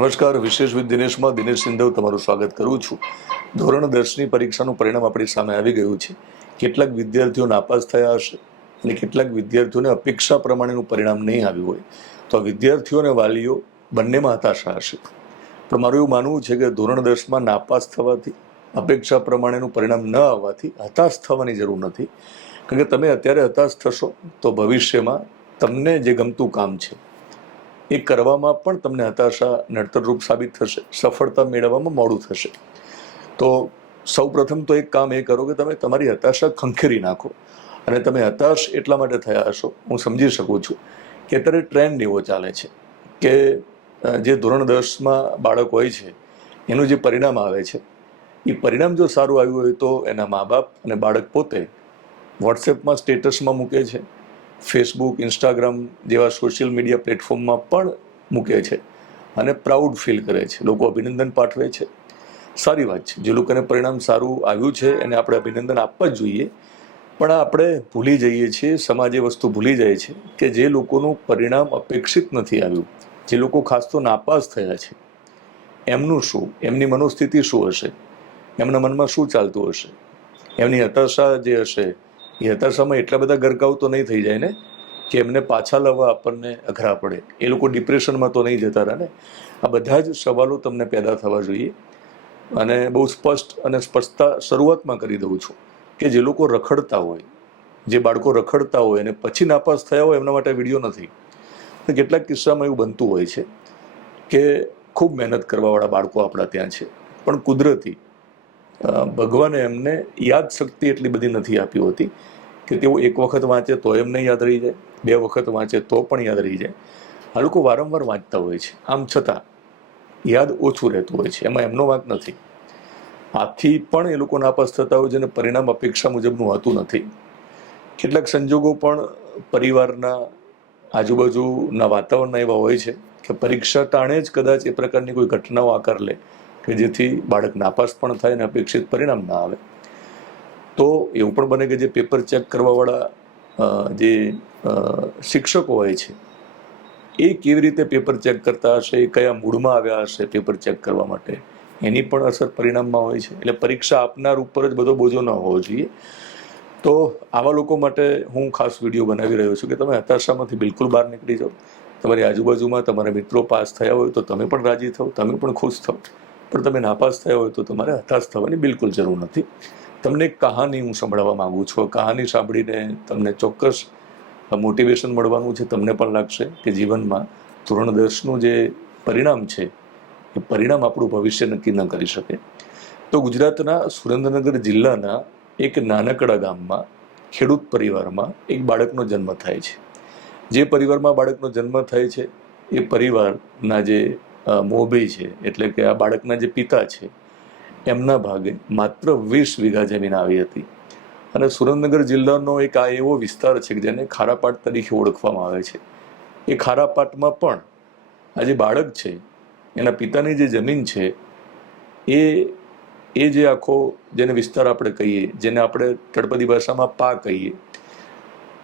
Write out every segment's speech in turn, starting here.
નમસ્કાર. વિશેષ વિથ દિનેશમાં દિનેશ સિંધવ તમારું સ્વાગત કરું છું. ધોરણ 10ની પરીક્ષાનું પરિણામ આપણી સામે આવી ગયું છે. કેટલાક વિદ્યાર્થીઓ નાપાસ થયા હશે અને કેટલાક વિદ્યાર્થીઓને અપેક્ષા પ્રમાણેનું પરિણામ નહીં આવ્યું હોય, તો આ વિદ્યાર્થીઓ અને વાલીઓ બંનેમાં હતાશા હશે. પણ મારું એવું માનવું છે કે ધોરણ 10માં નાપાસ થવાથી, અપેક્ષા પ્રમાણેનું પરિણામ ન આવવાથી હતાશ થવાની જરૂર નથી. કારણ કે તમે અત્યારે હતાશ થશો તો ભવિષ્યમાં તમને જે ગમતું કામ છે એ કરવામાં પણ તમને હતાશા નડતરરૂપ સાબિત થશે, સફળતા મેળવવામાં મોડું થશે. તો સૌ પ્રથમ તો એક કામ એ કરો કે તમે તમારી હતાશા ખંખેરી નાખો. અને તમે હતાશ એટલા માટે થયા હશો, હું સમજી શકું છું કે અત્યારે ટ્રેન્ડ એવો ચાલે છે કે જે ધોરણ 10માં બાળક હોય છે એનું જે પરિણામ આવે છે એ પરિણામ જો સારું આવ્યું હોય તો એના મા બાપ અને બાળક પોતે વોટ્સએપમાં સ્ટેટસમાં મૂકે છે, ફેસબુક, ઇન્સ્ટાગ્રામ જેવા સોશિયલ મીડિયા પ્લેટફોર્મમાં પણ મૂકે છે અને પ્રાઉડ ફીલ કરે છે. લોકો અભિનંદન પાઠવે છે. સારી વાત છે. જે લોકોને પરિણામ સારું આવ્યું છે એને આપણે અભિનંદન આપવા જ જોઈએ. પણ આપણે ભૂલી જઈએ છીએ, સમાજ એ વસ્તુ ભૂલી જાય છે કે જે લોકોનું પરિણામ અપેક્ષિત નથી આવ્યું, જે લોકો ખાસ તો નાપાસ થયા છે, એમનું શું, એમની મનોસ્થિતિ શું હશે, એમના મનમાં શું ચાલતું હશે, એમની હતાશા જે હશે એ હતાશામાં એટલા બધા ગરકાવ તો નહીં થઈ જાય ને કે એમને પાછા લાવવા આપણને અઘરા પડે. એ લોકો ડિપ્રેશનમાં તો નહીં જતા રહે ને. આ બધા જ સવાલો તમને પેદા થવા જોઈએ. અને બહુ સ્પષ્ટ અને સ્પષ્ટતા શરૂઆતમાં કરી દઉં છું કે જે લોકો રખડતા હોય, જે બાળકો રખડતા હોય અને પછી નાપાસ થયા હોય એમના માટે વિડીયો નથી. કેટલાક કિસ્સામાં એવું બનતું હોય છે કે ખૂબ મહેનત કરવાવાળા બાળકો આપણા ત્યાં છે, પણ કુદરતી ભગવાને એમને યાદ શક્તિ એટલી બધી નથી આપી હોતી કે તેઓ એક વખત વાંચે તો એમને યાદ રહી જાય, બે વખત વાંચે તો પણ યાદ રહી જાય. આ લોકો વારંવાર વાંચતા હોય છે, આમ છતાં યાદ ઓછું રહેતું હોય છે. એમાં એમનો વાંક નથી. આથી પણ એ લોકો નાપાસ થતા હોય છે અને પરિણામ અપેક્ષા મુજબનું હોતું નથી. કેટલાક સંજોગો પણ પરિવારના આજુબાજુના વાતાવરણના એવા હોય છે કે પરીક્ષા ટાણે જ કદાચ એ પ્રકારની કોઈ ઘટનાઓ આકાર લે કે જેથી બાળક નાપાસ પણ થાય અને અપેક્ષિત પરિણામ ના આવે. તો એવું પણ બને કે જે પેપર ચેક કરવાવાળા જે શિક્ષકો હોય છે એ કેવી રીતે પેપર ચેક કરતા હશે, એ કયા મૂડમાં આવ્યા હશે પેપર ચેક કરવા માટે, એની પણ અસર પરિણામમાં હોય છે. એટલે પરીક્ષા આપનાર ઉપર જ બધો બોજો ન હોવો જોઈએ. તો આવા લોકો માટે હું ખાસ વિડીયો બનાવી રહ્યો છું કે તમે હતાશામાંથી બિલકુલ બહાર નીકળી જાઓ. તમારી આજુબાજુમાં તમારા મિત્રો પાસ થયા હોય તો તમે પણ રાજી થાઓ, તમે પણ ખુશ થાઓ. પણ તમે નાપાસ થયા હોય તો તમારે હતાશ થવાની બિલકુલ જરૂર નથી. તમને એક કહાની હું સંભળાવવા માગું છું. કહાની સાંભળીને તમને ચોક્કસ મોટિવેશન મળવાનું છે. તમને પણ લાગશે કે જીવનમાં ધોરણ 10નું જે પરિણામ છે એ પરિણામ આપણું ભવિષ્ય નક્કી ન કરી શકે. તો ગુજરાતના સુરેન્દ્રનગર જિલ્લાના એક નાનકડા ગામમાં ખેડૂત પરિવારમાં એક બાળકનો જન્મ થાય છે. જે પરિવારમાં બાળકનો જન્મ થાય છે એ પરિવારના જે મોભી છે, એટલે કે આ બાળકના જે પિતા છે, એમના ભાગે માત્ર 20 વીઘા જમીન આવી હતી. અને સુરેન્દ્રનગર જિલ્લાનો એક આ એવો વિસ્તાર છે કે જેને ખારાપાટ તરીકે ઓળખવામાં આવે છે. એ ખારાપાટમાં પણ આ જે બાળક છે એના પિતાની જે જમીન છે એ જે આખો જેને વિસ્તાર આપણે કહીએ, જેને આપણે તળપદી ભાષામાં પા કહીએ,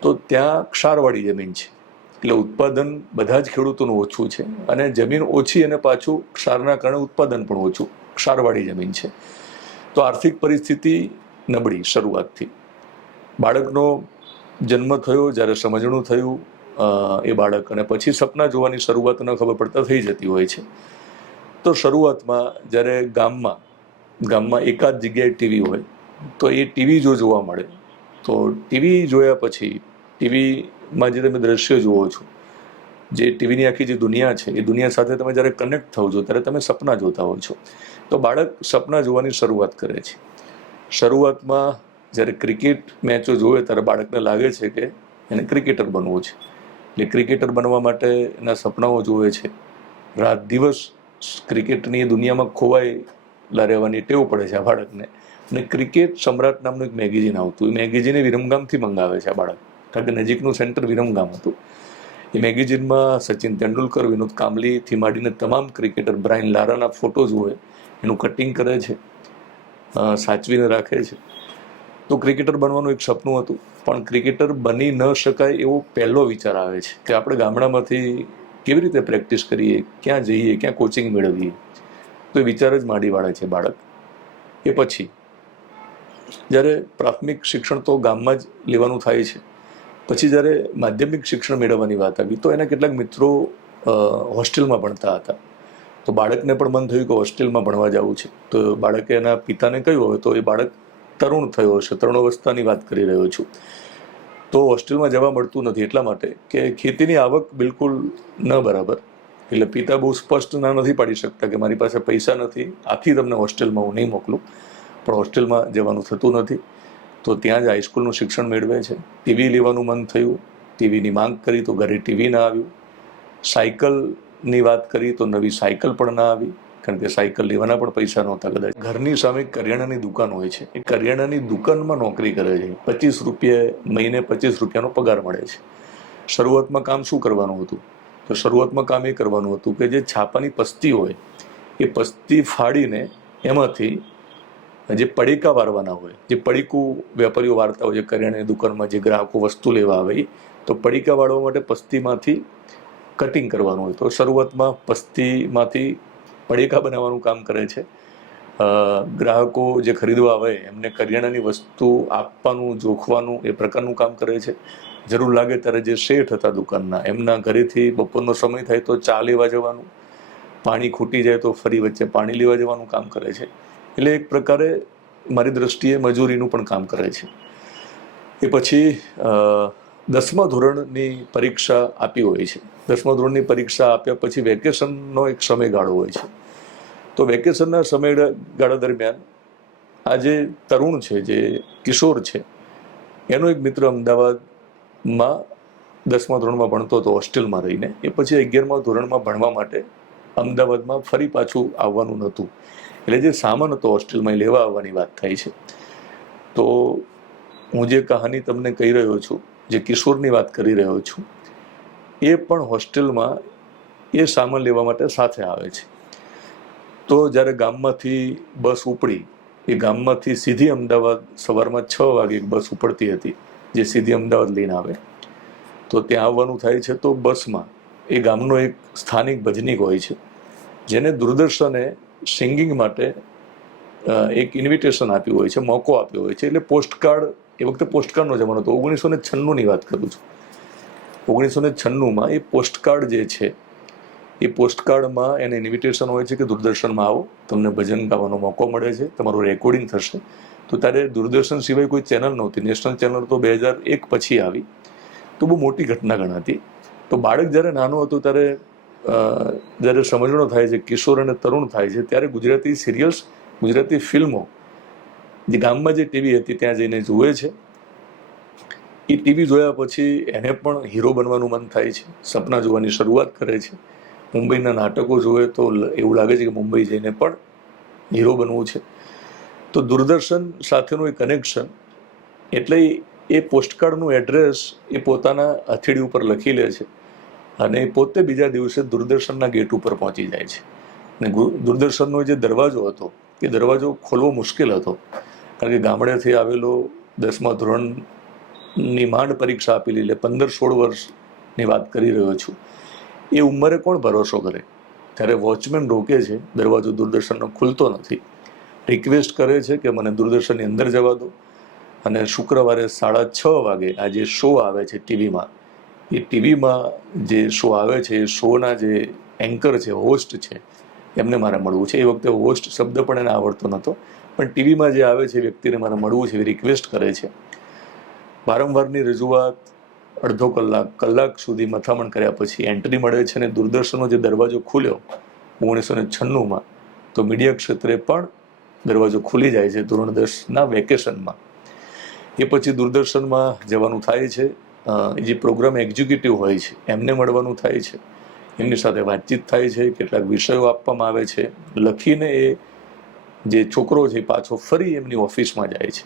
તો ત્યાં ક્ષારવાળી જમીન છે. એટલે ઉત્પાદન બધા જ ખેડૂતોનું ઓછું છે અને જમીન ઓછી અને પાછું ક્ષારના કારણે ઉત્પાદન પણ ઓછું. ક્ષારવાળી જમીન છે. તો આર્થિક પરિસ્થિતિ નબળી શરૂઆતથી. બાળકનો જન્મ થયો, જ્યારે સમજણું થયું એ બાળક, અને પછી સપના જોવાની શરૂઆત ન ખબર પડતા થઈ જતી હોય છે. તો શરૂઆતમાં જ્યારે ગામમાં એકાદ જગ્યાએ ટીવી હોય તો એ ટીવી જો જોવા મળે તો ટીવી જોયા પછી ટીવીમાં જે તમે દ્રશ્ય જુઓ છો, જે ટીવીની આખી જે દુનિયા છે એ દુનિયા સાથે તમે જ્યારે કનેક્ટ થાવ છો ત્યારે તમે સપના જોતા હો છો. તો બાળક સપના જોવાની શરૂઆત કરે છે. શરૂઆતમાં જ્યારે ક્રિકેટ મેચો જોવે ત્યારે બાળકને લાગે છે કે એને ક્રિકેટર બનવું છે. એટલે ક્રિકેટર બનવા માટે એના સપનાઓ જોવે છે. રાત દિવસ ક્રિકેટની દુનિયામાં ખોવાયેલા રહેવાની ટેવ પડે છે આ બાળકને. અને ક્રિકેટ સમ્રાટ નામનું એક મેગેઝિન આવતું. એ મેગેઝિન વિરમગામથી મંગાવે છે આ બાળક, કારણ કે નજીકનું સેન્ટર વિરમગામ હતું. એ મેગેઝિનમાં સચિન તેંડુલકર, વિનોદ કાંબલીથી માંડીને તમામ ક્રિકેટર, બ્રાયન લારાના ફોટોઝ હોય, એનું કટિંગ કરે છે, સાચવીને રાખે છે. તો ક્રિકેટર બનવાનું એક સપનું હતું, પણ ક્રિકેટર બની ન શકાય એવો પહેલો વિચાર આવે છે કે આપણે ગામડામાંથી કેવી રીતે પ્રેક્ટિસ કરીએ, ક્યાં જઈએ, ક્યાં કોચિંગ મેળવીએ, તો એ વિચાર જ માંડી વાળે છે બાળક. એ પછી જ્યારે પ્રાથમિક શિક્ષણ તો ગામમાં જ લેવાનું થાય છે, પછી જ્યારે માધ્યમિક શિક્ષણ મેળવવાની વાત આવી તો એના કેટલાક મિત્રો હોસ્ટેલમાં ભણતા હતા. તો બાળકને પણ મન થયું કે હોસ્ટેલમાં ભણવા જવું છે. તો બાળકે એના પિતાને કહ્યું, હોય તો એ બાળક તરુણ થયો હશે, તરુણાવસ્થાની વાત કરી રહ્યો છું, તો હોસ્ટેલમાં જવા મળતું નથી એટલા માટે કે ખેતીની આવક બિલકુલ ન બરાબર. એટલે પિતા બહુ સ્પષ્ટ ના નથી પાડી શકતા કે મારી પાસે પૈસા નથી, આથી તમને હોસ્ટેલમાં હું નહીં મોકલું. પણ હોસ્ટેલમાં જવાનું થતું નથી, તો ત્યાં જ હાઈસ્કૂલનું શિક્ષણ મેળવે છે. ટીવી લેવાનું મન થયું, ટીવીની માંગ કરી તો ઘરે ટીવી ના આવ્યું. સાયકલની વાત કરી તો નવી સાયકલ પણ ના આવી, કારણ કે સાયકલ લેવાના પણ પૈસા નહોતા કદાચ. ઘરની સામે કરિયાણાની દુકાન હોય છે, એ કરિયાણાની દુકાનમાં નોકરી કરે છે. 25 રૂપિયા મહિને 25 રૂપિયાનો પગાર મળે છે. શરૂઆતમાં કામ શું કરવાનું હતું? તો શરૂઆતમાં કામ એ કરવાનું હતું કે જે છાપાની પસ્તી હોય એ પસ્તી ફાડીને એમાંથી જે પડીકા વારવાના હોય, જે પડીકું વેપારીઓ વારતા હોય છે કરિયાણાની દુકાનમાં, જે ગ્રાહકો વસ્તુ લેવા આવે, તો પડીકા વાળવા માટે પસ્તીમાંથી કટિંગ કરવાનું હોય. તો શરૂઆતમાં પસ્તીમાંથી પડીકા બનાવવાનું કામ કરે છે. ગ્રાહકો જે ખરીદવા આવે એમને કરિયાણાની વસ્તુ આપવાનું, જોખવાનું, એ પ્રકારનું કામ કરે છે. જરૂર લાગે ત્યારે જે શેઠ હતા દુકાનના, એમના ઘરેથી બપોરનો સમય થાય તો ચા લેવા જવાનું, પાણી ખૂટી જાય તો ફરી વચ્ચે પાણી લેવા જવાનું કામ કરે છે. એટલે એક પ્રકારે મારી દ્રષ્ટિએ મજૂરીનું પણ કામ કરે છે. એ પછી 10મા ધોરણની પરીક્ષા આપી હોય છે. 10મા ધોરણની પરીક્ષા આપ્યા પછી વેકેશનનો એક સમયગાળો હોય છે. તો વેકેશનના સમયગાળા દરમિયાન આ જે તરુણ છે, જે કિશોર છે, એનો એક મિત્ર અમદાવાદમાં 10મા ધોરણમાં ભણતો હતો હોસ્ટેલમાં રહીને. એ પછી 11મા ધોરણમાં ભણવા માટે અમદાવાદમાં ફરી પાછું આવવાનું નહોતું. એટલે જે સામાન હતો હોસ્ટેલમાં લેવા આવવાની વાત થાય છે. તો હું જે કહાની તમને કહી રહ્યો છું, જે કિશોરની વાત કરી રહ્યો છું, એ પણ હોસ્ટેલમાં એ સામાન લેવા માટે સાથે આવે છે. તો જ્યારે ગામમાંથી બસ ઉપડી, એ ગામમાંથી સીધી અમદાવાદ સવારમાં 6 વાગે બસ ઉપડતી હતી, જે સીધી અમદાવાદ લઈને આવે. તો ત્યાં આવવાનું થાય છે. તો બસમાં એ ગામનો એક સ્થાનિક ભજનીક હોય છે, જેને દૂરદર્શને સિંગિંગ માટે એક ઇન્વિટેશન આપ્યું હોય છે, મોકો આપ્યો હોય છે. એટલે પોસ્ટકાર્ડ, એ વખતે પોસ્ટકાર્ડનો જમાનો હતો, 1996ની વાત કરું છું. 1996માં એ પોસ્ટકાર્ડ જે છે, એ પોસ્ટકાર્ડમાં એને ઇન્વિટેશન હોય છે કે દૂરદર્શનમાં આવો, તમને ભજન ગાવાનો મોકો મળે છે, તમારું રેકોર્ડિંગ થશે. તો ત્યારે દૂરદર્શન સિવાય કોઈ ચેનલ નહોતી. નેશનલ ચેનલ તો 2001 પછી આવી. તો બહુ મોટી ઘટના ગણાતી. તો બાળક જ્યારે નાનો હતો ત્યારે જ્યારે સમજણો થાય છે, કિશોર અને તરુણ થાય છે, ત્યારે ગુજરાતી સિરિયલ્સ, ગુજરાતી ફિલ્મો, જે ગામમાં જે ટીવી હતી ત્યાં જઈને જુએ છે. એ ટીવી જોયા પછી એને પણ હીરો બનવાનું મન થાય છે, સપના જોવાની શરૂઆત કરે છે. મુંબઈના નાટકો જોવે તો એવું લાગે છે કે મુંબઈ જઈને પણ હીરો બનવું છે. તો દૂરદર્શન સાથેનું એ કનેક્શન, એટલે એ પોસ્ટકાર્ડનું એડ્રેસ એ પોતાના હથેળી ઉપર લખી લે છે અને પોતે બીજા દિવસે દૂરદર્શનના ગેટ ઉપર પહોંચી જાય છે. અને દૂરદર્શનનો જે દરવાજો હતો, એ દરવાજો ખોલવો મુશ્કેલ હતો, કારણ કે ગામડેથી આવેલો 10મા ધોરણની માંડ પરીક્ષા આપેલી, એટલે 15-16 વર્ષની વાત કરી રહ્યો છું. એ ઉંમરે કોણ ભરોસો કરે? ત્યારે વોચમેન રોકે છે, દરવાજો દૂરદર્શનનો ખુલતો નથી. રિક્વેસ્ટ કરે છે કે મને દૂરદર્શનની અંદર જવા દો. અને શુક્રવારે 6:30 વાગે આ જે શો આવે છે ટીવીમાં, એ ટીવીમાં જે શો આવે છે, એ શોના જે એન્કર છે, હોસ્ટ છે, એમને મારે મળવું છે. એ વખતે હોસ્ટ શબ્દ પણ એને આવડતો નહોતો, પણ ટીવીમાં જે આવે છે એ વ્યક્તિને મારે મળવું છે, એવી રિક્વેસ્ટ કરે છે. વારંવારની રજૂઆત, અડધો કલાક સુધી મથામણ કર્યા પછી એન્ટ્રી મળે છે અને દૂરદર્શનનો જે દરવાજો ખુલ્યો 1996માં, તો મીડિયા ક્ષેત્રે પણ દરવાજો ખુલી જાય છે ધોરણ 10ના વેકેશનમાં. એ પછી દૂરદર્શનમાં જવાનું થાય છે. જે પ્રોગ્રામ એક્ઝિક્યુટિવ હોય છે એમને મળવાનું થાય છે, એમની સાથે વાતચીત થાય છે, કેટલાક વિષયો આપવામાં આવે છે. લખીને એ જે છોકરો છે પાછો ફરી એમની ઓફિસમાં જાય છે.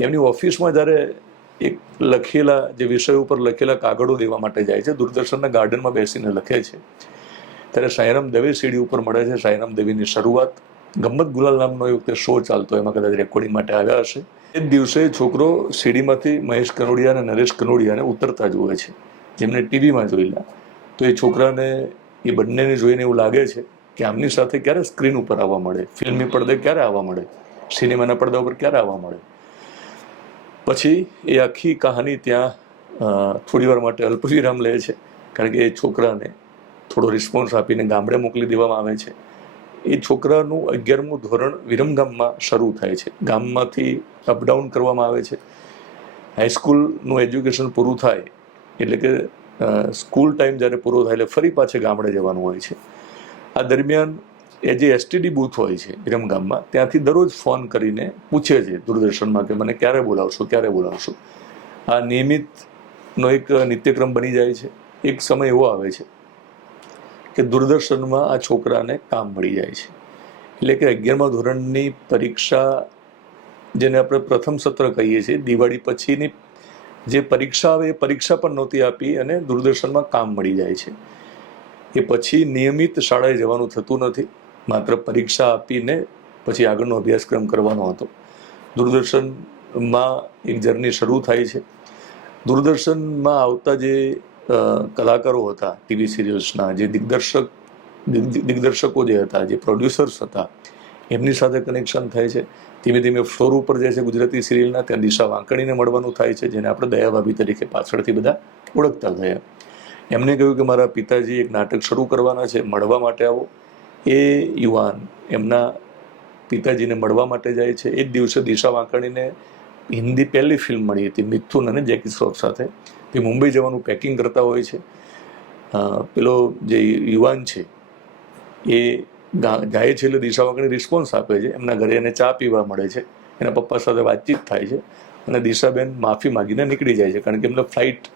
એમની ઓફિસમાં જ્યારે એક લખેલા જે વિષય ઉપર લખેલા કાગળો દેવા માટે જાય છે, દૂરદર્શનના ગાર્ડનમાં બેસીને લખે છે, ત્યારે સાંઈરામ દવે સીડી ઉપર મળે છે. સાંઈરામ દવેની શરૂઆત, ગમ્મત ગુલાલ નામનો એ વખતે શો ચાલતો, એમાં કદાચ રેકોર્ડિંગ માટે આવ્યા હશે. એ જ દિવસે છોકરો સીડીમાંથી મહેશ કનોડિયા અને નરેશ કનોડિયાને ઉતરતા જુએ છે, જેમને ટીવીમાં જોયેલા. તો તો એ છોકરાને એ બંનેને જોઈને એવું લાગે છે કે આમની સાથે ક્યારે સ્ક્રીન ઉપર આવવા મળે, ફિલ્મી પડદે ક્યારે આવવા મળે, સિનેમાના પડદા ઉપર ક્યારે આવવા મળે. પછી એ આખી કહાની ત્યાં થોડી વાર માટે અલ્પવિરામ લે છે, કારણ કે એ છોકરાને થોડો રિસ્પોન્સ આપીને ગામડે મોકલી દેવામાં આવે છે. એ છોકરાનું 11મું ધોરણ વિરમગામમાં શરૂ થાય છે. ગામમાંથી અપડાઉન કરવામાં આવે છે. હાઈસ્કૂલનું એજ્યુકેશન પૂરું થાય એટલે કે સ્કૂલ ટાઈમ જ્યારે પૂરો થાય એટલે ફરી પાછે ગામડે જવાનું હોય છે. આ દરમિયાન એ જે એસટીડી બૂથ હોય છે વિરમગામમાં, ત્યાંથી દરરોજ ફોન કરીને પૂછે છે દૂરદર્શનમાં કે મને ક્યારે બોલાવશો. આ નિયમિતનો એક નિત્યક્રમ બની જાય છે. એક સમય એવો આવે છે કે દૂરદર્શનમાં આ છોકરાને કામ મળી જાય છે. એટલે કે 11મા ધોરણની પરીક્ષા, જેને આપણે પ્રથમ સત્ર કહીએ છીએ, દિવાળી પછીની જે પરીક્ષા આવે એ પરીક્ષા પણ નહોતી આપી અને દૂરદર્શનમાં કામ મળી જાય છે. એ પછી નિયમિત શાળાએ જવાનું થતું નથી, માત્ર પરીક્ષા આપીને પછી આગળનો અભ્યાસક્રમ કરવાનો હતો. દૂરદર્શનમાં એક જર્ની શરૂ થાય છે. દૂરદર્શનમાં આવતા જે કલાકારો હતા, ટીવી સિરિયલ્સના જે દિગ્દર્શકો જે હતા, જે પ્રોડ્યુસર્સ હતા, એમની સાથે કનેક્શન થાય છે. ધીમે ધીમે ફ્લોર ઉપર જાય છે ગુજરાતી સિરિયલના, ત્યાં દિશા વાંકણીને મળવાનું થાય છે, જેને આપણે દયાભાભી તરીકે પાછળથી બધા ઓળખતા થયા. એમને કહ્યું કે મારા પિતાજી એક નાટક શરૂ કરવાના છે, મળવા માટે આવો. એ યુવાન એમના પિતાજીને મળવા માટે જાય છે. એ જ દિવસે દિશા વાંકણીને હિન્દી પહેલી ફિલ્મ મળી હતી મિથુન અને જેકી શ્રોફ સાથે. તે મુંબઈ જવાનું પેકિંગ કરતા હોય છે. પેલો જે યુવાન છે એ જાય છે એટલે દિશા વાંકણી રિસ્પોન્સ આપે છે. એમના ઘરે એને ચા પીવા મળે છે, એના પપ્પા સાથે વાતચીત થાય છે અને દિશાબેન માફી માગીને નીકળી જાય છે, કારણ કે એમને ફ્લાઇટ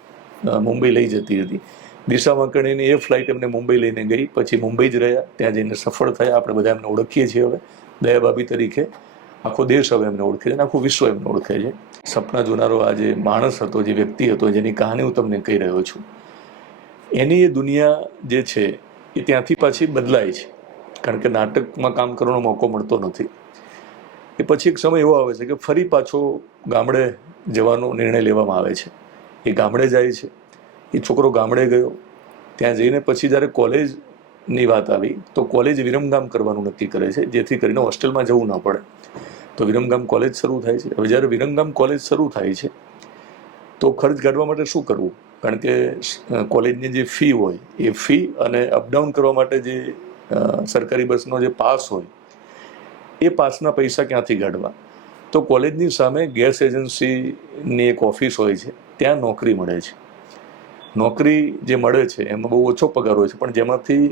મુંબઈ લઈ જતી હતી. દિશા વાંકણીની એ ફ્લાઇટ એમને મુંબઈ લઈને ગઈ. પછી મુંબઈ જ રહ્યા, ત્યાં જઈને સફળ થયા. આપણે બધા એમને ઓળખીએ છીએ હવે દયાભાભી તરીકે. આખો દેશ હવે એમને ઓળખે છે અને આખું વિશ્વ એમને ઓળખે છે. સપના જોનારો આ જે માણસ હતો, જે વ્યક્તિ હતો, જેની કહાની હું તમને કહી રહ્યો છું, એની એ દુનિયા જે છે એ ત્યાંથી પાછી બદલાય છે, કારણ કે નાટકમાં કામ કરવાનો મોકો મળતો નથી. એ પછી એક સમય એવો આવે છે કે ફરી પાછો ગામડે જવાનો નિર્ણય લેવામાં આવે છે. એ ગામડે જાય છે. એ છોકરો ગામડે ગયો. ત્યાં જઈને પછી જ્યારે કોલેજની વાત આવી તો કોલેજ વિરમગામ કરવાનું નક્કી કરે છે, જેથી કરીને હોસ્ટેલમાં જવું ન પડે. તો વિરમગામ કોલેજ શરૂ થાય છે. હવે જ્યારે વિરમગામ કોલેજ શરૂ થાય છે તો ખર્ચ કાઢવા માટે શું કરવું, કારણ કે કોલેજની જે ફી હોય એ ફી અને અપડાઉન કરવા માટે જે સરકારી બસનો જે પાસ હોય એ પાસના પૈસા ક્યાંથી કાઢવા. તો કોલેજની સામે ગેસ એજન્સીની એક ઓફિસ હોય છે, ત્યાં નોકરી મળે છે. નોકરી જે મળે છે એમાં બહુ ઓછો પગાર હોય છે, પણ જેમાંથી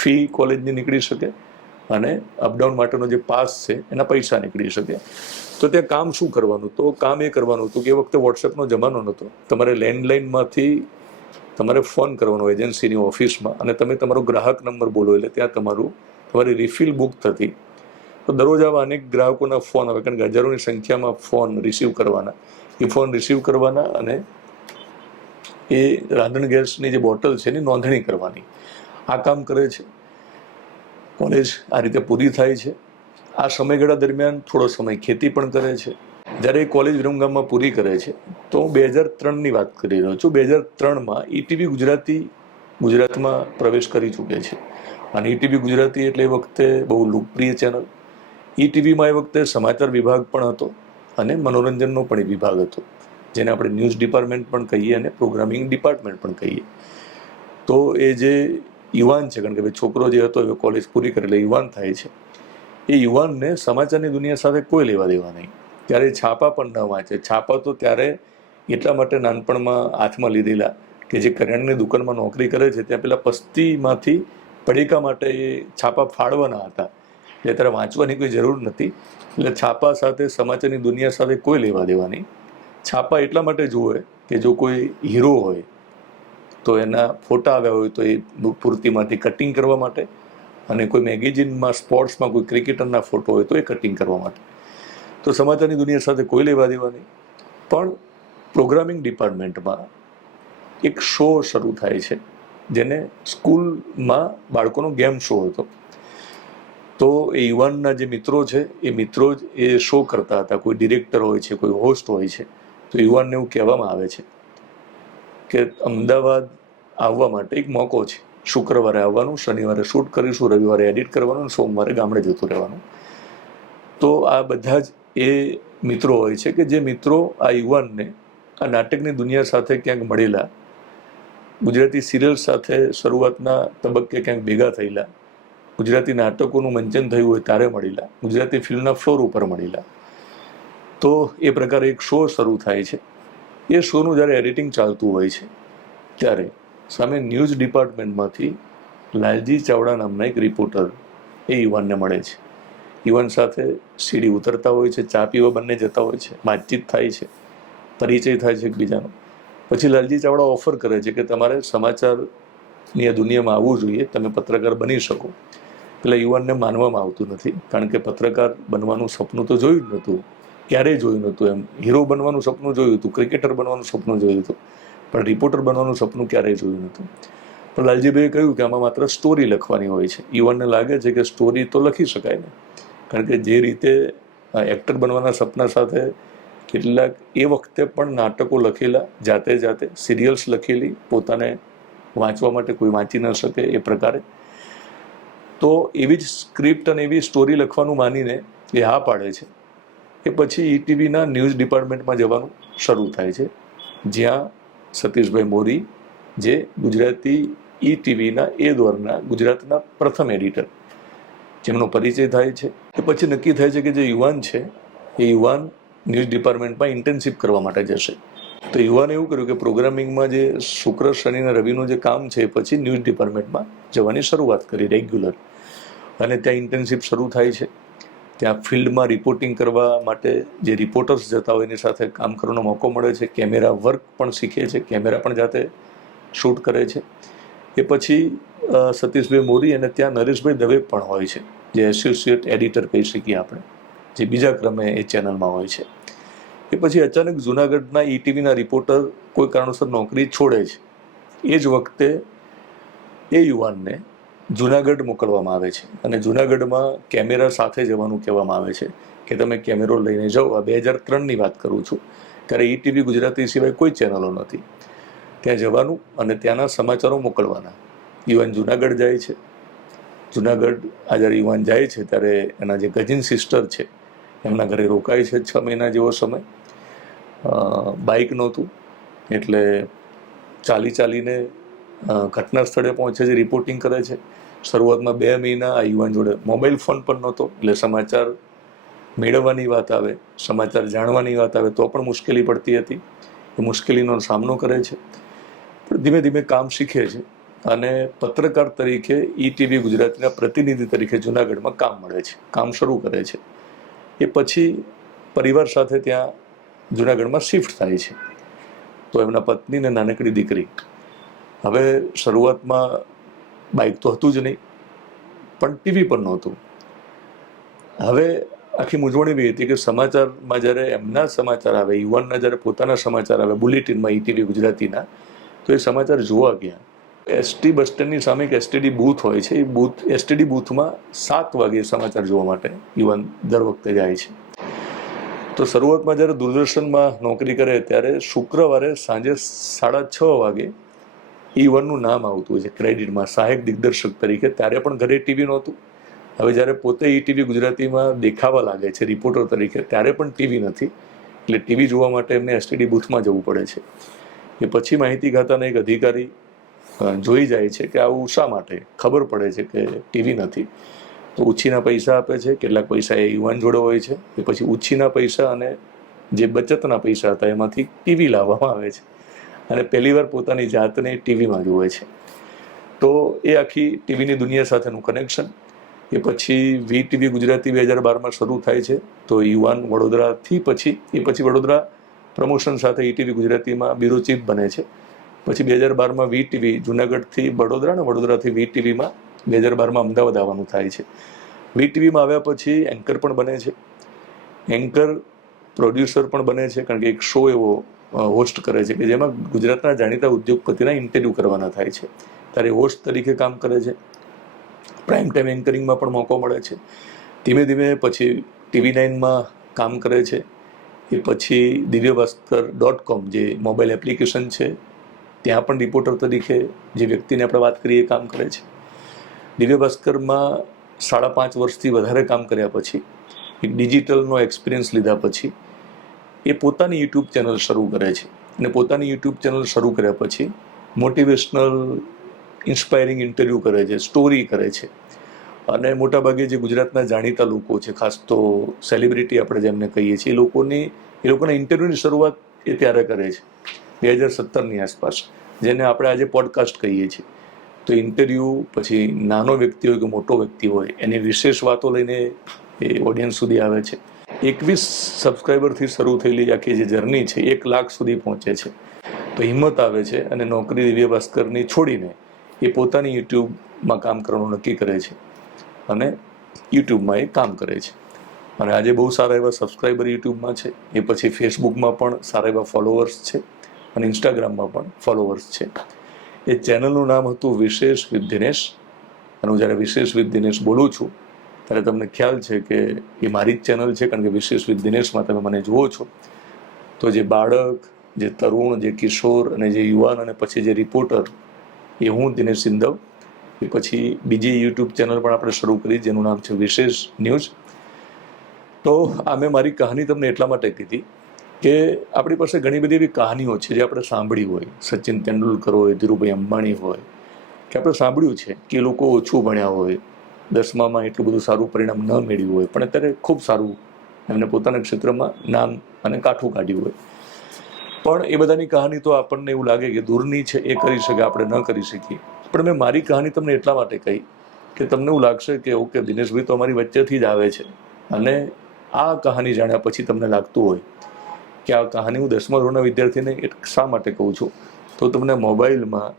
ફી કોલેજની નીકળી શકે અને અપડાઉન માટેનો જે પાસ છે એના પૈસા નીકળી શકે. તો ત્યાં કામ શું કરવાનું? તો કામ એ કરવાનું હતું કે એ વખતે વોટ્સએપનો જમાનો નહોતો. તમારે લેન્ડલાઇનમાંથી તમારે ફોન કરવાનો એજન્સીની ઓફિસમાં, અને તમે તમારો ગ્રાહક નંબર બોલો એટલે ત્યાં તમારી રિફિલ બુક થતી. તો દરરોજ આવા અનેક ગ્રાહકોના ફોન આવે, કારણ કે હજારોની સંખ્યામાં ફોન રિસીવ કરવાના. એ ફોન રિસીવ કરવાના અને એ રાંધણ ગેસની જે બોટલ છે એની નોંધણી કરવાની. આ કામ કરે છે. કોલેજ આ રીતે પૂરી થાય છે. આ સમયગાળા દરમિયાન થોડો સમય ખેતી પણ કરે છે. જ્યારે એ કોલેજ વિરમગામમાં પૂરી કરે છે તો હું 2003ની વાત કરી રહ્યો છું. 2003માં ઈટીવી ગુજરાતમાં પ્રવેશ કરી ચૂકે છે. અને ઈટીવી ગુજરાતી એટલે એ વખતે બહુ લોકપ્રિય ચેનલ. ઈટીવીમાં એ વખતે સમાચાર વિભાગ પણ હતો અને મનોરંજનનો પણ એક વિભાગ હતો, જેને આપણે ન્યૂઝ ડિપાર્ટમેન્ટ પણ કહીએ અને પ્રોગ્રામિંગ ડિપાર્ટમેન્ટ પણ કહીએ. તો એ જે યુવાન છે, કારણ કે ભાઈ છોકરો જે હતો એ કોલેજ પૂરી કરે એટલે યુવાન થાય છે, એ યુવાનને સમાચારની દુનિયા સાથે કોઈ લેવા દેવા નહીં. ત્યારે છાપા પણ ન વાંચે. છાપા તો ત્યારે એટલા માટે નાનપણમાં હાથમાં લીધેલા કે જે કરિયાણાની દુકાનમાં નોકરી કરે છે ત્યાં પેલા પસ્તીમાંથી પડીકા માટે એ છાપા ફાડવાના હતા, એટલે ત્યારે વાંચવાની કોઈ જરૂર નથી. એટલે છાપા સાથે સમાચારની દુનિયા સાથે કોઈ લેવા દેવા નહીં. છાપા એટલા માટે જુએ કે જો કોઈ હીરો હોય તો એના ફોટા આવ્યા હોય તો એ પૂર્તિમાંથી કટિંગ કરવા માટે, અને કોઈ મેગેઝિનમાં સ્પોર્ટ્સમાં કોઈ ક્રિકેટરના ફોટો હોય તો એ કટિંગ કરવા માટે. તો સમાચારની દુનિયા સાથે કોઈ લેવા દેવા નહીં. પણ પ્રોગ્રામિંગ ડિપાર્ટમેન્ટમાં એક શો શરૂ થાય છે, જેને સ્કૂલમાં બાળકોનો ગેમ શો હતો. તો એ યુવાનના જે મિત્રો છે એ મિત્રો જ એ શો કરતા હતા. કોઈ ડિરેક્ટર હોય છે, કોઈ હોસ્ટ હોય છે. તો યુવાનને એવું કહેવામાં આવે છે કે અમદાવાદ આવવા માટે એક મોકો છે. શુક્રવારે આવવાનું, શનિવારે શૂટ કરીશું, રવિવારે એડિટ કરવાનું, સોમવારે ગામડે જતું રહેવાનું. તો આ બધા જ એ મિત્રો હોય છે કે જે મિત્રો આ યુવાનને આ નાટકની દુનિયા સાથે ક્યાંક મળેલા, ગુજરાતી સિરિયલ સાથે શરૂઆતના તબક્કે ક્યાંક ભેગા થયેલા, ગુજરાતી નાટકોનું મંચન થયું હોય ત્યારે મળેલા, ગુજરાતી ફિલ્મના ફ્લોર ઉપર મળેલા. તો એ પ્રકારે એક શો શરૂ થાય છે. એ શોનું જ્યારે એડિટિંગ ચાલતું હોય છે ત્યારે સામે ન્યૂઝ ડિપાર્ટમેન્ટમાંથી લાલજી ચાવડા નામના એક રિપોર્ટર એ યુવાનને મળે છે. યુવાન સાથે સીડી ઉતરતા હોય છે, ચા પીવા બંને જતા હોય છે, વાતચીત થાય છે, પરિચય થાય છે એકબીજાનો. પછી લાલજી ચાવડા ઓફર કરે છે કે તમારે સમાચારની આ દુનિયામાં આવવું જોઈએ, તમે પત્રકાર બની શકો. પેલા યુવાનને માનવામાં આવતું નથી, કારણ કે પત્રકાર બનવાનું સપનું તો જોયું જ નહોતું, ક્યારેય જોયું નહોતું. એમ હીરો બનવાનું સપનું જોયું હતું, ક્રિકેટર બનવાનું સપનું જોયું હતું, પણ રિપોર્ટર બનવાનું સપનું ક્યારેય જોયું નહોતું. પણ લાલજીભાઈએ કહ્યું કે આમાં માત્ર સ્ટોરી લખવાની હોય છે. યુવાનને લાગે છે કે સ્ટોરી તો લખી શકાય ને, કારણ કે જે રીતે એક્ટર બનવાના સપના સાથે કેટલાક એ વખતે પણ નાટકો લખેલા, જાતે સિરિયલ્સ લખેલી, પોતાને વાંચવા માટે કોઈ વાંચી ન શકે એ પ્રકારે. તો એવી જ સ્ક્રિપ્ટ અને એવી સ્ટોરી લખવાનું માનીને એ હા પાડે છે. એ પછી ઈટીવીના ન્યૂઝ ડિપાર્ટમેન્ટમાં જવાનું શરૂ થાય છે, જ્યાં સતીશભાઈ મોરી, જે ગુજરાતી ઈટીવીના એ દોરના ગુજરાતના પ્રથમ એડિટર, જેમનો પરિચય થાય છે. એ પછી નક્કી થાય છે કે જે યુવાન છે એ યુવાન ન્યૂઝ ડિપાર્ટમેન્ટમાં ઇન્ટર્નશીપ કરવા માટે જશે. તો યુવાને એવું કર્યું કે પ્રોગ્રામિંગમાં જે શુક્ર, શનિ અને રવિનું જે કામ છે એ પછી ન્યૂઝ ડિપાર્ટમેન્ટમાં જવાની શરૂઆત કરી રેગ્યુલર. અને ત્યાં ઇન્ટર્નશીપ શરૂ થાય છે. ત્યાં ફિલ્ડમાં રિપોર્ટિંગ કરવા માટે જે રિપોર્ટર્સ જતા હોય એની સાથે કામ કરવાનો મોકો મળે છે. કેમેરા વર્ક પણ શીખે છે, કેમેરા પણ જાતે શૂટ કરે છે. એ પછી સતીશભાઈ મોરી અને ત્યાં નરેશભાઈ દવે પણ હોય છે, જે એસોસિએટ એડિટર કહી શકીએ આપણે, જે બીજા ક્રમે એ ચેનલમાં હોય છે. એ પછી અચાનક જુનાગઢના ઈટીવીના રિપોર્ટર કોઈ કારણોસર નોકરી છોડે છે. એ જ વખતે એ યુવાનને જુનાગઢ મોકલવામાં આવે છે અને જુનાગઢમાં કેમેરા સાથે જવાનું કહેવામાં આવે છે કે તમે કેમેરો લઈને જાઓ. આ 2003ની વાત કરું છું, ત્યારે ઈટીવી ગુજરાતી સિવાય કોઈ ચેનલો નથી. ત્યાં જવાનું અને ત્યાંના સમાચારો મોકલવાના. યુવાન જુનાગઢ જાય છે. જુનાગઢ આ જ્યારે યુવાન જાય છે ત્યારે એના જે કઝિન સિસ્ટર છે એમના ઘરે રોકાય છે 6 મહિના જેવો સમય. બાઇક નહોતું એટલે ચાલીને ઘટના સ્થળે પહોંચે છે, રિપોર્ટિંગ કરે છે. શરૂઆતમાં 2 મહિના આ યુવાન જોડે મોબાઈલ ફોન પણ નહોતો, એટલે સમાચાર મેળવવાની વાત આવે, સમાચાર જાણવાની વાત આવે તો પણ મુશ્કેલી પડતી હતી. એ મુશ્કેલીનો સામનો કરે છે. ધીમે ધીમે કામ શીખે છે અને પત્રકાર તરીકે ઈટીવી ગુજરાતીના પ્રતિનિધિ તરીકે જુનાગઢમાં કામ મળે છે, કામ શરૂ કરે છે. એ પછી પરિવાર સાથે ત્યાં જુનાગઢમાં શિફ્ટ થાય છે. તો એમના પત્ની ને નાનકડી દીકરી. હવે શરૂઆતમાં બાઇક તો હતું જ નહીં, પણ ટીવી પણ નહોતું. હવે આખી મૂંઝવણ એવી હતી કે સમાચારમાં જ્યારે એમના સમાચાર આવે, યુવાનના જ્યારે પોતાના સમાચાર આવે બુલેટિનમાં ઈટીવી ગુજરાતીના, તો એ સમાચાર જોવા ગયા. એસટી બસ સ્ટેન્ડની સામે એક એસટીડી બૂથ હોય છે. એ એસટીડી બૂથમાં 7 વાગે સમાચાર જોવા માટે યુવાન દર વખતે જાય છે. તો શરૂઆતમાં જ્યારે દૂરદર્શનમાં નોકરી કરે ત્યારે શુક્રવારે સાંજે 6:30 વાગે યુવાનનું નામ આવતું હોય છે ક્રેડિટમાં સહાયક દિગ્દર્શક તરીકે. ત્યારે પણ ઘરે ટીવી નહોતું. હવે જ્યારે પોતે ઈટીવી ગુજરાતીમાં દેખાવા લાગે છે રિપોર્ટર તરીકે, ત્યારે પણ ટીવી નથી. એટલે ટીવી જોવા માટે એમને એસટીડી બૂથમાં જવું પડે છે. એ પછી માહિતી ખાતાના એક અધિકારી જોઈ જાય છે કે આવું શા માટે. ખબર પડે છે કે ટીવી નથી. તો ઉછીના પૈસા આપે છે, કેટલાક પૈસા એ યુવાન જોડે હોય છે. એ પછી ઉછીના પૈસા અને જે બચતના પૈસા હતા એમાંથી ટીવી લાવવામાં આવે છે અને પહેલીવાર પોતાની જાતને ટીવીમાં જુએ છે. તો એ આખી ટીવીની દુનિયા સાથેનું કનેક્શન. એ પછી વીટીવી ગુજરાતી 2012માં શરૂ થાય છે. તો યુવાન વડોદરાથી પછી વડોદરા પ્રમોશન સાથે ઈટીવી ગુજરાતીમાં બ્યુરો ચીફ બને છે. પછી 2012માં વીટીવી જુનાગઢથી વડોદરા અને વડોદરાથી વીટીવીમાં 2012માં અમદાવાદ આવવાનું થાય છે. વીટીવીમાં આવ્યા પછી એન્કર પણ બને છે. એન્કર પ્રોડ્યુસર પણ બને છે, કારણ કે એક શો એવો હોસ્ટ કરે છે કે જેમાં ગુજરાતના જાણીતા ઉદ્યોગપતિના ઇન્ટરવ્યૂ કરવાના થાય છે. ત્યારે હોસ્ટ તરીકે કામ કરે છે. પ્રાઇમ ટાઈમ એન્કરિંગમાં પણ મોકો મળે છે. ધીમે ધીમે પછી TV9માં કામ કરે છે. એ પછી દિવ્યભાસ્કર.com જે મોબાઈલ એપ્લિકેશન છે ત્યાં પણ રિપોર્ટર તરીકે જે વ્યક્તિને આપણે વાત કરીએ એ કામ કરે છે. દિવ્ય ભાસ્કરમાં 5.5 વર્ષથી વધારે કામ કર્યા પછી, એક ડિજિટલનો એક્સપિરિયન્સ લીધા પછી એ પોતાની યુટ્યુબ ચેનલ શરૂ કરે છે. અને પોતાની યુટ્યુબ ચેનલ શરૂ કર્યા પછી મોટિવેશનલ ઇન્સ્પાયરિંગ ઇન્ટરવ્યૂ કરે છે, સ્ટોરી કરે છે. અને મોટાભાગે જે ગુજરાતના જાણીતા લોકો છે, ખાસ તો સેલિબ્રિટી આપણે જેમને કહીએ છીએ, એ લોકોના ઇન્ટરવ્યૂની શરૂઆત એ ત્યારે કરે છે 2017ની આસપાસ, જેને આપણે આજે પોડકાસ્ટ કહીએ છીએ. તો ઇન્ટરવ્યૂ પછી નાનો વ્યક્તિ હોય કે મોટો વ્યક્તિ હોય એની વિશેષ વાતો લઈને એ ઓડિયન્સ સુધી આવે છે. 21 સબસ્ક્રાઈબરથી શરૂ થયેલી આખી જે જર્ની છે 1 લાખ સુધી પહોંચે છે. તો હિંમત આવે છે અને નોકરી દિવ્ય ભાસ્કરની છોડીને એ પોતાની યુટ્યુબમાં કામ કરવાનું નક્કી કરે છે અને યુટ્યુબમાં એ કામ કરે છે. અને આજે બહુ સારા એવા સબસ્ક્રાઈબર યુટ્યુબમાં છે. એ પછી ફેસબુકમાં પણ સારા એવા ફોલોવર્સ છે અને ઇન્સ્ટાગ્રામમાં પણ ફોલોવર્સ છે. એ ચેનલનું નામ હતું વિશેષ વિથ દિનેશ. અને હું જ્યારે વિશેષ વિથ દિનેશ બોલું છું ત્યારે તમને ખ્યાલ છે કે એ મારી જ ચેનલ છે, કારણ કે વિશેષ વિથ દિનેશમાં તમે મને જુઓ છો તો જે બાળક, જે તરુણ, જે કિશોર અને જે યુવાન અને પછી જે રિપોર્ટર, એ હું દિનેશ સિંધવ. એ પછી બીજી યુટ્યુબ ચેનલ પણ આપણે શરૂ કરી જેનું નામ છે વિશેષ ન્યૂઝ. તો આ મેં મારી કહાની તમને એટલા માટે કીધી કે આપણી પાસે ઘણી બધી એવી કહાનીઓ છે જે આપણે સાંભળી હોય. સચિન તેંડુલકર હોય, ધીરુભાઈ અંબાણી હોય, કે આપણે સાંભળ્યું છે કે એ લોકો ઓછું ભણ્યા હોય, 10મામાં એટલું બધું સારું પરિણામ ન મેળવ્યું હોય, પણ અત્યારે ખૂબ સારું એમને પોતાના ક્ષેત્રમાં નામ અને કાઠું કાઢ્યું હોય. પણ એ બધાની કહાની તો આપણને એવું લાગે કે દૂરની છે, એ કરી શકે, આપણે ન કરી શકીએ. પણ મેં મારી કહાની તમને એટલા માટે કહી કે તમને એવું લાગશે કે ઓકે, દિનેશભાઈ તો અમારી વચ્ચેથી જ આવે છે. અને આ કહાની જાણ્યા પછી તમને લાગતું હોય કે આ કહાની હું 10મા ધોરણના વિદ્યાર્થીને શા માટે કહું છું, તો તમને મોબાઈલમાં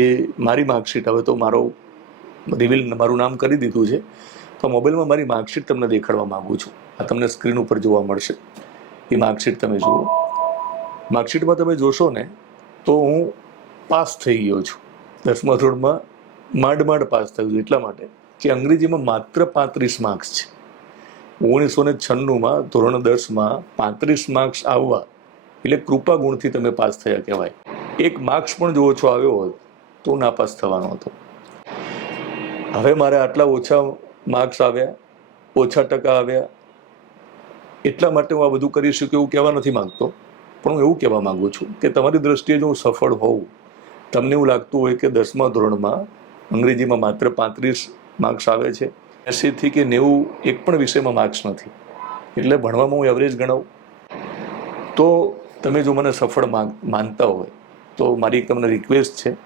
એ મારી માર્કશીટ, હવે તો મારું નામ કરી દીધું છે, તો મોબાઈલમાં મારી માર્કશીટ તમને દેખાડવા માગું છું. આ તમને સ્ક્રીન ઉપર જોવા મળશે. એ માર્કશીટ તમે જુઓ. માર્કશીટમાં તમે જોશો ને તો હું પાસ થઈ ગયો છું. 10મા ધોરણમાં માંડ પાસ થયું છું, એટલા માટે કે અંગ્રેજીમાં માત્ર 35 માર્ક્સ છે. 1996માં ધોરણ 10માં 35 માર્ક્સ આવવા એટલે કૃપા ગુણથી તમે પાસ થયા કહેવાય. 1 માર્ક્સ પણ જો ઓછો આવ્યો હોત તો નાપાસ થવાનો હતો. હવે મારે આટલા ઓછા માર્ક્સ આવ્યા, ઓછા ટકા આવ્યા, એટલા માટે હું આ બધું કરી શક્યો એવું કહેવા નથી માગતો. પણ હું એવું કહેવા માગું છું કે તમારી દ્રષ્ટિએ જો હું સફળ હોઉં, તમને એવું લાગતું હોય કે 10મા ધોરણમાં અંગ્રેજીમાં માત્ર 35 માર્ક્સ આવે છે, 80થી કે 90 એક પણ વિષયમાં માર્ક્સ નથી, એટલે ભણવામાં હું એવરેજ ગણાવું, તો તમે જો મને સફળ માનતા હોય તો મારી એક તમને રિક્વેસ્ટ છે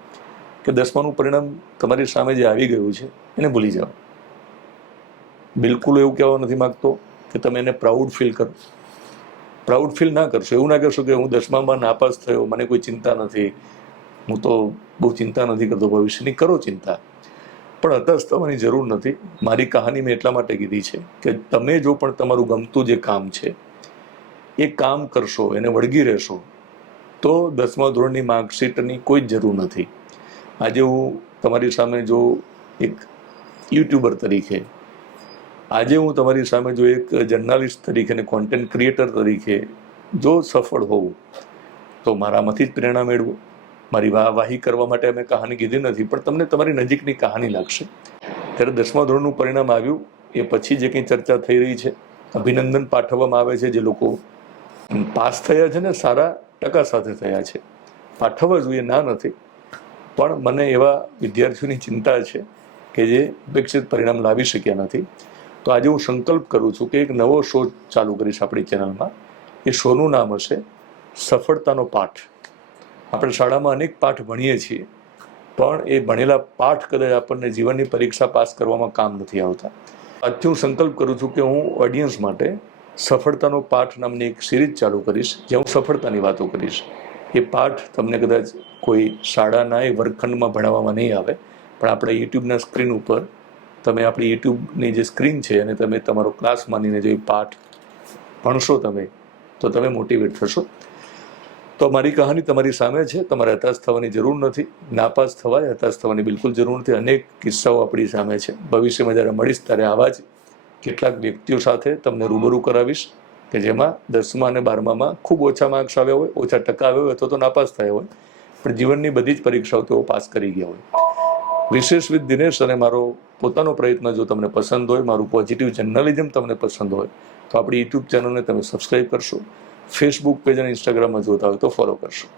કે 10માનું પરિણામ તમારી સામે જે આવી ગયું છે એને ભૂલી જાઓ. બિલકુલ એવું કહેવા નથી માગતો કે તમે એને પ્રાઉડ ફીલ કરો. પ્રાઉડ ફીલ ના કરશો. એવું ના કહેશો કે હું 10મામાં નાપાસ થયો, મને કોઈ ચિંતા નથી, હું તો બહુ ચિંતા નથી કરતો ભવિષ્યની. કરો ચિંતા, પણ હતાશ થવાની જરૂર નથી. મારી કહાની મેં એટલા માટે કીધી છે કે તમે જો પણ તમારું ગમતું જે કામ છે એ કામ કરશો, એને વળગી રહેશો, તો 10મા ધોરણની માર્કશીટની કોઈ જ જરૂર નથી. આજે હું તમારી સામે જો એક યુટ્યુબર તરીકે, આજે હું તમારી સામે જો એક જર્નાલિસ્ટ તરીકે અને કોન્ટેન્ટ ક્રિએટર તરીકે જો સફળ હોઉં, તો મારામાંથી જ પ્રેરણા મેળવો. મારી વાહવાહી કરવા માટે અમે કહાની કીધી નથી, પણ તમને તમારી નજીકની કહાની લાગશે. ત્યારે 10મા ધોરણનું પરિણામ આવ્યું એ પછી જે કંઈ ચર્ચા થઈ રહી છે, અભિનંદન પાઠવવામાં આવે છે. જે લોકો પાસ થયા છે ને સારા ટકા સાથે થયા છે, પાઠવવા જોઈએ, ના નથી. પણ મને એવા વિદ્યાર્થીઓની ચિંતા છે કે જે અપેક્ષિત પરિણામ લાવી શક્યા નથી. તો આજે હું સંકલ્પ કરું છું કે એક નવો શો ચાલુ કરીશ આપણી ચેનલમાં. એ શોનું નામ હશે સફળતાનો પાઠ. આપણે શાળામાં અનેક પાઠ ભણીએ છીએ, પણ એ ભણેલા પાઠ કદાચ આપણને જીવનની પરીક્ષા પાસ કરવામાં કામ નથી આવતા. આજથી હું સંકલ્પ કરું છું કે હું ઓડિયન્સ માટે સફળતાનો પાઠ નામની એક સિરીઝ ચાલુ કરીશ, જ્યાં હું સફળતાની વાતો કરીશ. એ પાઠ તમને કદાચ કોઈ શાળાના એ વર્ગખંડમાં ભણાવવામાં નહીં આવે, પણ આપણે યુટ્યુબના સ્ક્રીન ઉપર તમે આપણી યુટ્યુબની જે સ્ક્રીન છે અને તમે તમારો ક્લાસ માનીને જો એ પાઠ ભણશો તમે, તો તમે મોટિવેટ થશો. તો મારી કહાની તમારી સામે છે. તમારે હતાશ થવાની જરૂર નથી. નાપાસ થવાય, હતાશ થવાની બિલકુલ જરૂર નથી. અનેક કિસ્સાઓ આપણી સામે છે. ભવિષ્યમાં જ્યારે મળીશ ત્યારે આવા જ કેટલાક વ્યક્તિઓ સાથે તમને રૂબરૂ કરાવીશ. કે જેમાં 10મા અને 12મામાં ખૂબ ઓછા માર્ક્સ આવ્યા હોય, ઓછા ટકા આવ્યા હોય અથવા તો નાપાસ થયા હોય, પણ જીવનની બધી જ પરીક્ષાઓ તેઓ પાસ કરી ગયા હોય. વિશેષ વિથ દિનેશ અને મારો પોતાનો પ્રયત્ન જો તમને પસંદ હોય, મારું પોઝિટિવ જર્નલિઝમ તમને પસંદ હોય, તો આપણી યુટ્યુબ ચેનલને તમે સબસ્ક્રાઈબ કરશો. ફેસબુક પેજ અને ઇન્સ્ટાગ્રામમાં જોતા હોય તો ફોલો કરશો.